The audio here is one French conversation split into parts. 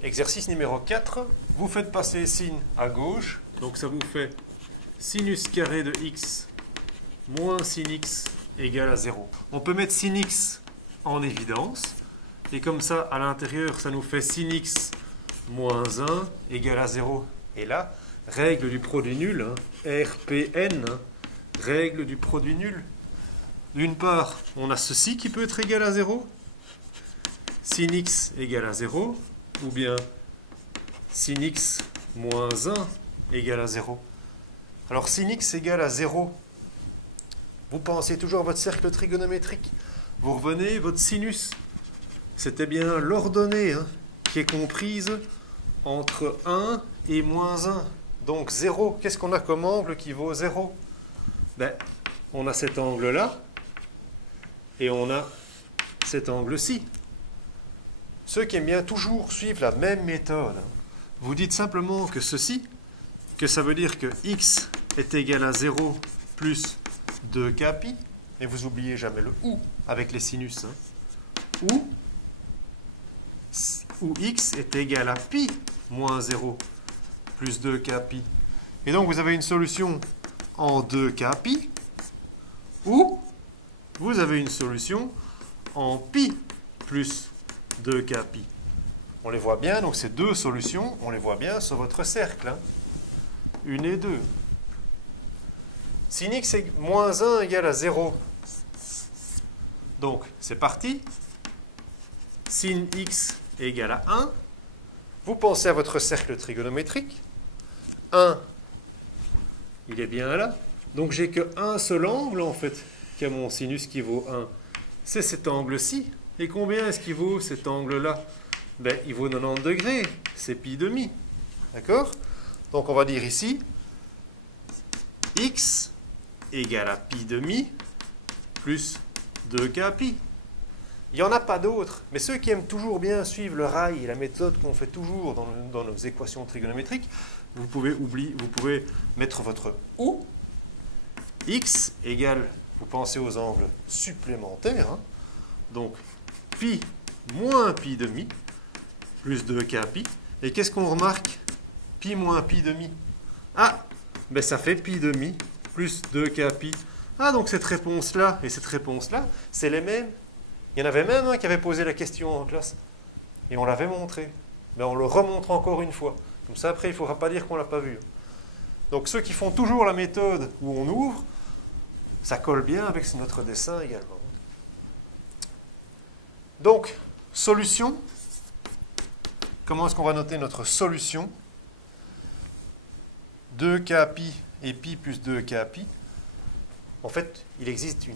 Exercice numéro 4, vous faites passer sin à gauche, donc ça vous fait sinus carré de x moins sin x égale à 0. On peut mettre sin x en évidence, et comme ça, à l'intérieur, ça nous fait sin x moins 1 égale à 0. Et là, règle du produit nul, RPN, règle du produit nul. D'une part, on a ceci qui peut être égal à 0, sin x égale à 0, ou bien sin x moins 1 égale à 0. Alors sin x égale à 0, vous pensez toujours à votre cercle trigonométrique. Vous revenez, votre sinus, c'était bien l'ordonnée qui est comprise entre 1 et moins 1. Donc 0, qu'est-ce qu'on a comme angle qui vaut 0? Ben, on a cet angle-là et on a cet angle-ci. Ceux qui aiment bien toujours suivre la même méthode, vous dites simplement que ceci, que ça veut dire que x est égal à 0 plus 2k pi, et vous n'oubliez jamais le ou avec les sinus, ou x est égal à pi moins 0 plus 2k pi. Et donc vous avez une solution en 2k pi, ou vous avez une solution en pi plus 2k pi. On les voit bien, donc ces deux solutions, on les voit bien sur votre cercle. Une et deux. Sin x est moins 1 égale à 0. Donc, c'est parti. Sin x égale à 1. Vous pensez à votre cercle trigonométrique. 1, il est bien là. Donc, j'ai qu'un seul angle, en fait, qui a mon sinus qui vaut 1. C'est cet angle-ci. Et combien est-ce qu'il vaut cet angle-là? Ben, il vaut 90 degrés. C'est pi demi. D'accord? Donc, on va dire ici, x égale à pi demi plus 2k pi. Il n'y en a pas d'autres, mais ceux qui aiment toujours bien suivre le rail et la méthode qu'on fait toujours dans nos équations trigonométriques, vous pouvez mettre votre ou. X égale, vous pensez aux angles supplémentaires, donc pi moins pi demi plus 2k pi. Et qu'est-ce qu'on remarque? Pi moins pi demi. Ah, ben ça fait pi demi plus 2k pi. Ah, donc cette réponse-là et cette réponse-là, c'est les mêmes. Il y en avait même un qui avait posé la question en classe. Et on l'avait montré. Mais on le remontre encore une fois. Comme ça, après, il ne faudra pas dire qu'on ne l'a pas vu. Donc ceux qui font toujours la méthode où on ouvre, ça colle bien avec notre dessin également. Donc, solution. Comment est-ce qu'on va noter notre solution? 2k pi et pi plus 2k pi. En fait, il existe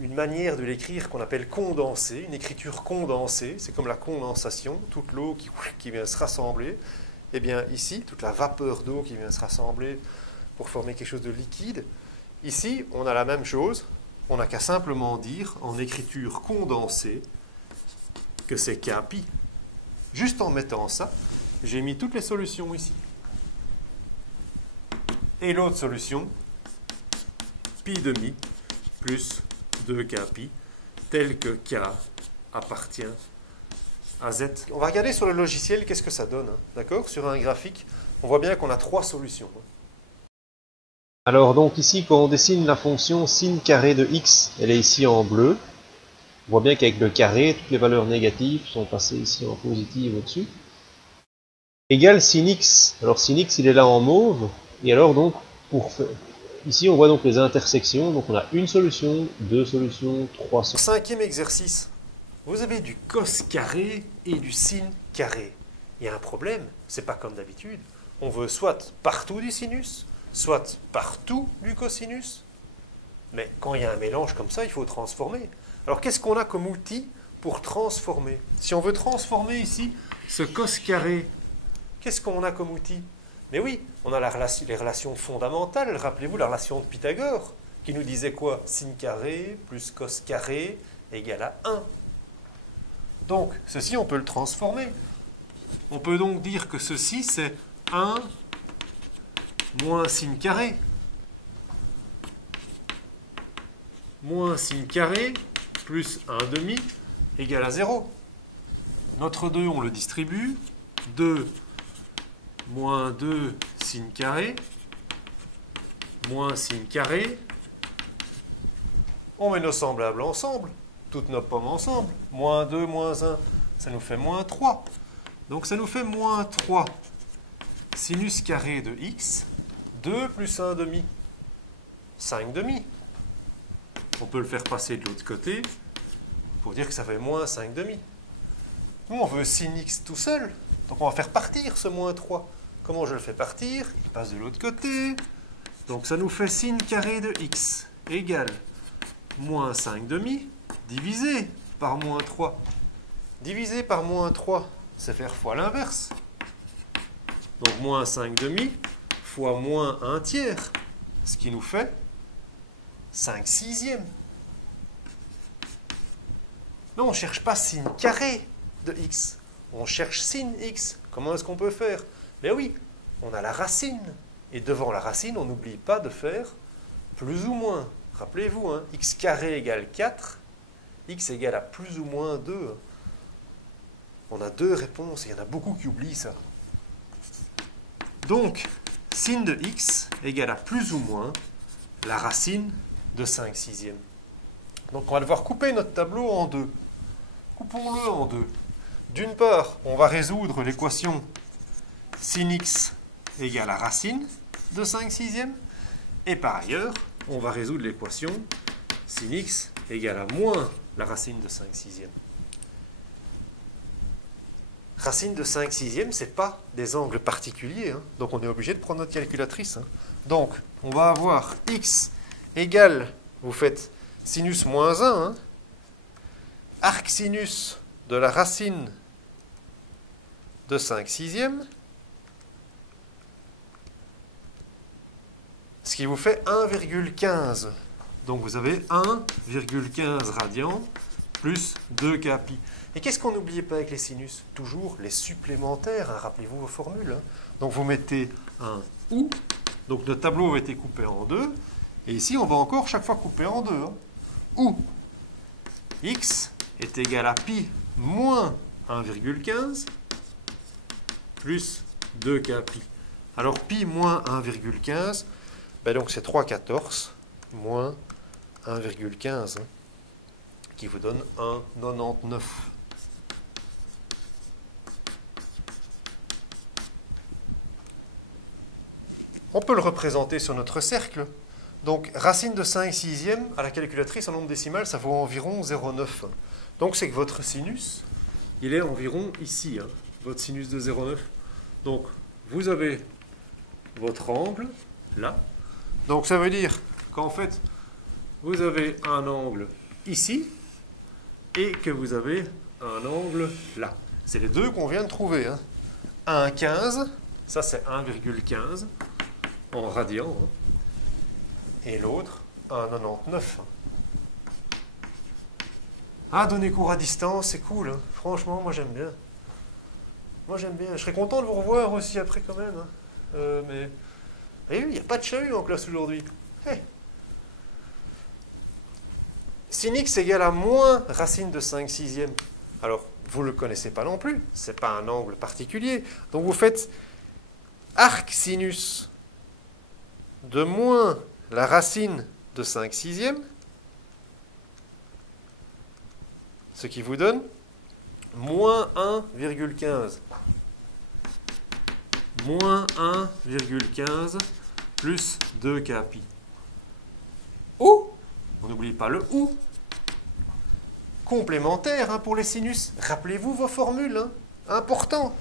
une manière de l'écrire qu'on appelle condensée, une écriture condensée. C'est comme la condensation, toute l'eau qui vient se rassembler. Eh bien, ici, toute la vapeur d'eau qui vient se rassembler pour former quelque chose de liquide. Ici, on a la même chose. On n'a qu'à simplement dire, en écriture condensée, que c'est k pi. Juste en mettant ça, j'ai mis toutes les solutions ici. Et l'autre solution, pi demi plus 2k pi, tel que k appartient à z. On va regarder sur le logiciel qu'est-ce que ça donne. D'accord? Sur un graphique, on voit bien qu'on a trois solutions. Alors donc ici, quand on dessine la fonction sin carré de x, elle est ici en bleu. On voit bien qu'avec le carré, toutes les valeurs négatives sont passées ici en positive au-dessus. Égale sin x. Alors sin x, il est là en mauve. Et alors donc, ici on voit donc les intersections. Donc on a une solution, deux solutions, trois solutions. Cinquième exercice. Vous avez du cos carré et du sin carré. Il y a un problème, c'est pas comme d'habitude. On veut soit partout du sinus, soit partout du cosinus. Mais quand il y a un mélange comme ça, il faut transformer. Alors qu'est-ce qu'on a comme outil pour transformer? Si on veut transformer ici ce cos carré, qu'est-ce qu'on a comme outil? Mais oui, on a les relations fondamentales. Rappelez-vous la relation de Pythagore, qui nous disait quoi? Sin carré plus cos carré égale à 1. Donc, ceci, on peut le transformer. On peut donc dire que ceci, c'est 1 moins sin carré. Moins sin carré plus 1 demi égale à 0. Notre 2, on le distribue. 2 moins 2 sin carré moins sin carré. On met nos semblables ensemble, toutes nos pommes ensemble. Moins 2 moins 1, ça nous fait moins 3. Donc ça nous fait moins 3 sinus carré de x, 2 plus 1 demi, 5 demi. On peut le faire passer de l'autre côté pour dire que ça fait moins 5 demi. Nous, on veut sin x tout seul, donc on va faire partir ce moins 3. Comment je le fais partir? Il passe de l'autre côté. Donc ça nous fait sin carré de x égale moins 5 demi divisé par moins 3. Divisé par moins 3, c'est faire fois l'inverse. Donc moins 5 demi fois moins 1 tiers, ce qui nous fait 5 sixièmes. Non, on ne cherche pas sin carré de x, on cherche sin x. Comment est-ce qu'on peut faire? Ben oui, on a la racine. Et devant la racine, on n'oublie pas de faire plus ou moins. Rappelez-vous, hein, x carré égale 4, x égale à plus ou moins 2. On a deux réponses, et il y en a beaucoup qui oublient ça. Donc, sin de x égale à plus ou moins la racine de 5 sixièmes. Donc on va devoir couper notre tableau en deux. Coupons-le en deux. D'une part, on va résoudre l'équation sin x égale à racine de 5 sixièmes. Et par ailleurs, on va résoudre l'équation sin x égale à moins la racine de 5 sixièmes. Racine de 5 sixièmes, ce n'est pas des angles particuliers, hein. Donc on est obligé de prendre notre calculatrice. Hein. Donc, on va avoir x égale, vous faites sinus moins 1, hein, arc sinus de la racine de 5 sixièmes, ce qui vous fait 1,15. Donc vous avez 1,15 radians plus 2 kpi. Et qu'est-ce qu'on n'oubliez pas avec les sinus? Toujours les supplémentaires, hein, rappelez-vous vos formules. Hein. Donc vous mettez un ou, donc notre tableau a été coupé en deux, et ici on va encore chaque fois couper en deux. Hein. Ou x est égal à pi moins 1,15 plus 2 kpi. Alors pi moins 1,15, ben donc c'est 3/14 moins 1,15, hein, qui vous donne 1,99. On peut le représenter sur notre cercle. Donc, racine de 5 sixièmes, à la calculatrice en nombre décimal, ça vaut environ 0,9. Donc, c'est que votre sinus, il est environ ici, hein, votre sinus de 0,9. Donc, vous avez votre angle, là. Donc, ça veut dire qu'en fait, vous avez un angle ici, et que vous avez un angle là. C'est les deux qu'on vient de trouver. Hein. 1,15, ça c'est 1,15 en radian. Hein. Et l'autre, 1,99. Ah, donner cours à distance, c'est cool. Hein. Franchement, moi j'aime bien. Moi j'aime bien. Je serais content de vous revoir aussi après quand même. Hein. Mais oui, il n'y a pas de chahut en classe aujourd'hui. Hey. Sin x égale à moins racine de 5 sixièmes. Alors, vous ne le connaissez pas non plus. Ce n'est pas un angle particulier. Donc vous faites arc sinus de moins la racine de 5 sixièmes, ce qui vous donne moins 1,15. Moins 1,15 plus 2 kpi. Ou, on n'oublie pas le ou. Complémentaire, hein, pour les sinus. Rappelez-vous vos formules. Hein, important.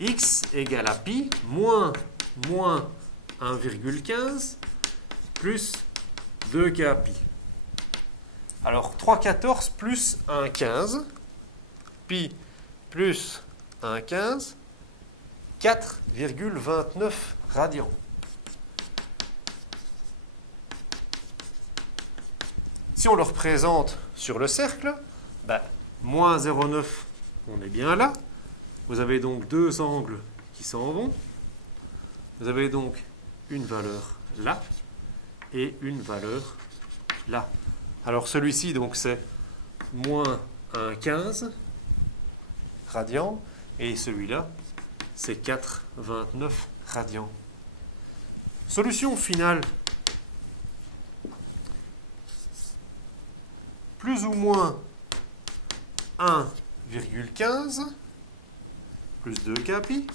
X égale à pi moins 1,15 plus 2 kpi. Alors 3/14 plus 1,15, pi plus 1,15, 4,29 radians. Si on le représente sur le cercle, ben, moins 0,9, on est bien là. Vous avez donc deux angles qui s'en vont. Vous avez donc une valeur là et une valeur là. Alors celui-ci, donc c'est moins 1,15 radians. Et celui-là, c'est 4,29 radians. Solution finale. Plus ou moins 1,15 plus 2 kpi.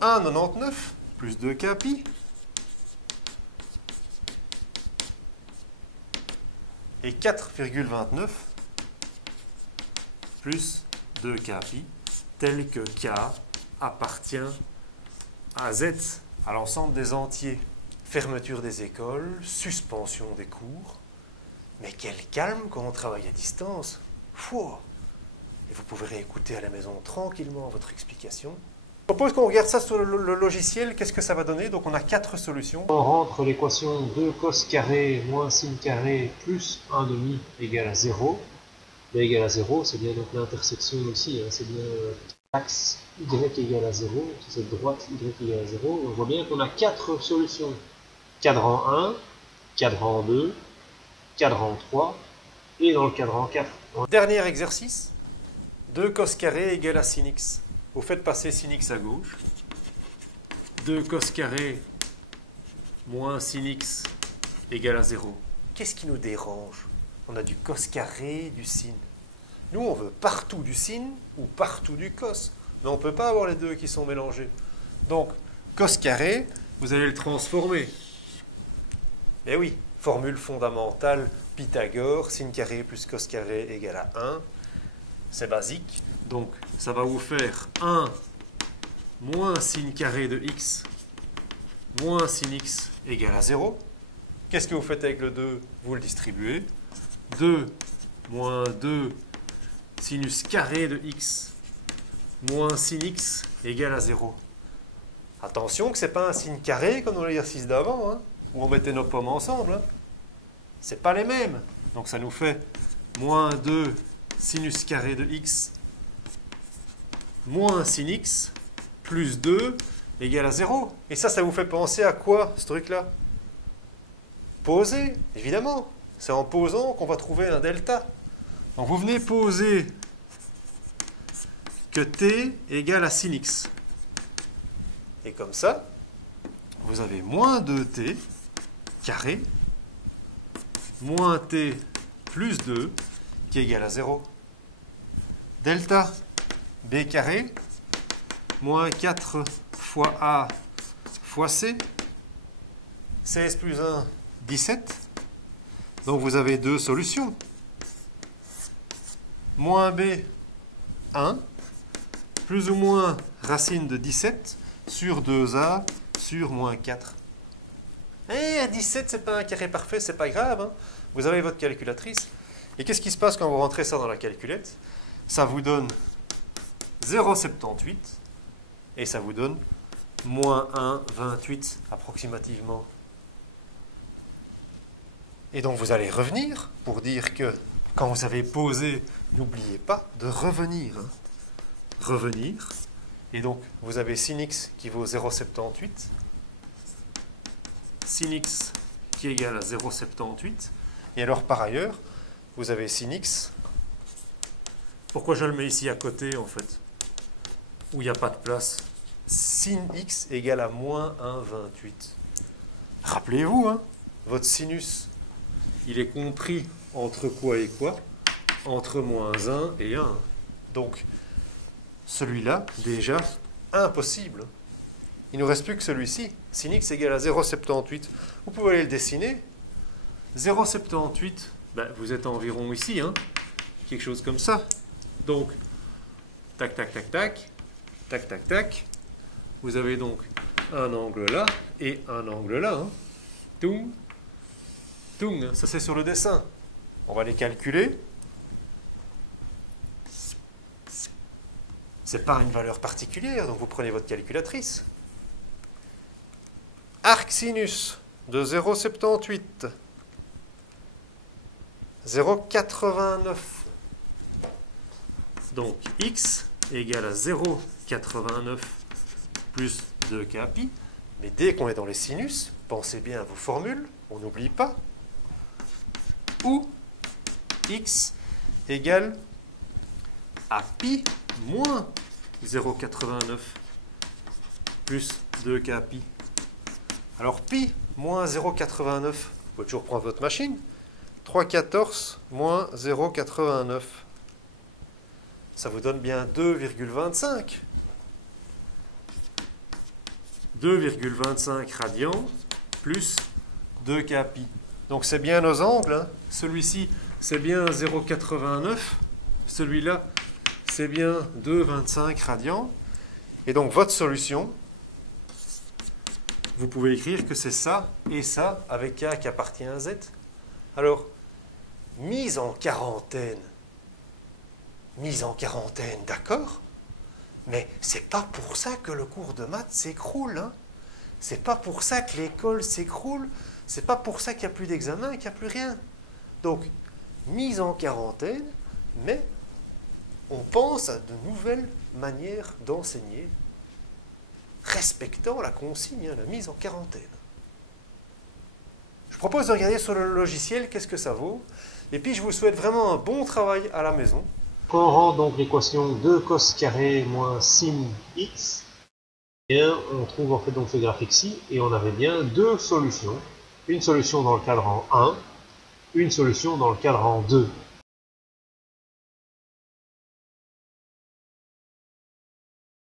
1,99 plus 2 kpi. Et 4,29 plus 2 kpi, tel que K appartient à Z, à l'ensemble des entiers. Fermeture des écoles, suspension des cours. Mais quel calme quand on travaille à distance. Fouah. Et vous pouvez réécouter à la maison tranquillement votre explication. Je propose qu'on regarde ça sur le logiciel. Qu'est-ce que ça va donner? Donc on a 4 solutions. On rentre l'équation 2 cos carré moins sin carré plus 1 demi égale à 0. B égale à 0, c'est bien donc l'intersection ici, hein, c'est bien l'axe y égale à 0, c'est cette droite y égale à 0. On voit bien qu'on a 4 solutions. Cadran 1, cadran 2, cadran 3 et dans le cadran 4. Dernier exercice. 2 cos carré égale à sin x. Vous faites passer sin x à gauche. 2 cos carré moins sin x égale à 0. Qu'est-ce qui nous dérange? On a du cos carré, du sin. Nous, on veut partout du sin ou partout du cos. Mais on ne peut pas avoir les deux qui sont mélangés. Donc, cos carré, vous allez le transformer. Eh oui, formule fondamentale, Pythagore, sin carré plus cos carré égale à 1. C'est basique. Donc, ça va vous faire 1 moins sin carré de x moins sin x égale à 0. Qu'est-ce que vous faites avec le 2? Vous le distribuez. 2 moins 2 sinus carré de x moins sin x égale à 0. Attention que ce n'est pas un signe carré comme dans l'exercice d'avant, hein, où on mettait nos pommes ensemble. Hein. Ce n'est pas les mêmes. Donc ça nous fait moins 2 sinus carré de x moins sin x plus 2 égale à 0. Et ça vous fait penser à quoi, ce truc-là? Poser, évidemment. C'est en posant qu'on va trouver un delta. Donc vous venez poser que t égale à sin x. Et comme ça, vous avez moins 2t carré moins t plus 2 qui est égal à 0. Delta b carré moins 4 fois a fois c. 16 plus 1, 17. Donc vous avez deux solutions. Moins b, 1, plus ou moins racine de 17 sur 2a sur moins 4. Et à 17, ce n'est pas un carré parfait, c'est pas grave. Hein. Vous avez votre calculatrice. Et qu'est-ce qui se passe quand vous rentrez ça dans la calculette? Ça vous donne 0,78 et ça vous donne moins 1,28 approximativement. Et donc vous allez revenir pour dire que quand vous avez posé, n'oubliez pas de revenir. Hein. Revenir. Et donc vous avez sin x qui vaut 0,78. Sin x qui est égal à 0,78. Et alors par ailleurs, vous avez sin x. Pourquoi je le mets ici à côté en fait? Où il n'y a pas de place. Sin x égale à moins 1,28. Rappelez-vous, hein, votre sinus, il est compris entre quoi et quoi? Entre moins 1 et 1. Donc, celui-là, déjà, impossible. Il ne nous reste plus que celui-ci. Sin x égale à 0,78. Vous pouvez aller le dessiner. 0,78, ben, vous êtes environ ici, hein, quelque chose comme ça. Donc, tac, tac, tac, tac, tac, tac, tac. Vous avez donc un angle là et un angle là. Hein. Toum, toum, ça c'est sur le dessin. On va les calculer. Ce n'est pas une valeur particulière, donc vous prenez votre calculatrice. Arc sinus de 0,78. 0,89. Donc x égale à 0,89 plus 2 kpi. Mais dès qu'on est dans les sinus, pensez bien à vos formules, on n'oublie pas. Ou x égale à pi moins 0,89 plus 2k pi. Alors pi moins 0,89, vous pouvez toujours prendre votre machine. 3,14 moins 0,89. Ça vous donne bien 2,25. 2,25 radians plus 2k pi. Donc c'est bien nos angles. Hein. Celui-ci, c'est bien 0,89. Celui-là, c'est bien 2,25 radians. Et donc votre solution, vous pouvez écrire que c'est ça et ça avec k qui appartient à z. Alors, mise en quarantaine, d'accord, mais c'est pas pour ça que le cours de maths s'écroule. Hein. C'est pas pour ça que l'école s'écroule. C'est pas pour ça qu'il n'y a plus d'examen et qu'il n'y a plus rien. Donc, mise en quarantaine, mais on pense à de nouvelles manières d'enseigner, respectant la consigne, hein, la mise en quarantaine. Je propose de regarder sur le logiciel qu'est-ce que ça vaut. Et puis, je vous souhaite vraiment un bon travail à la maison. Quand on rend donc l'équation 2 cos carré moins sin x, et on trouve en fait donc ce graphique-ci, et on avait bien deux solutions. Une solution dans le cadran 1, une solution dans le cadran 2.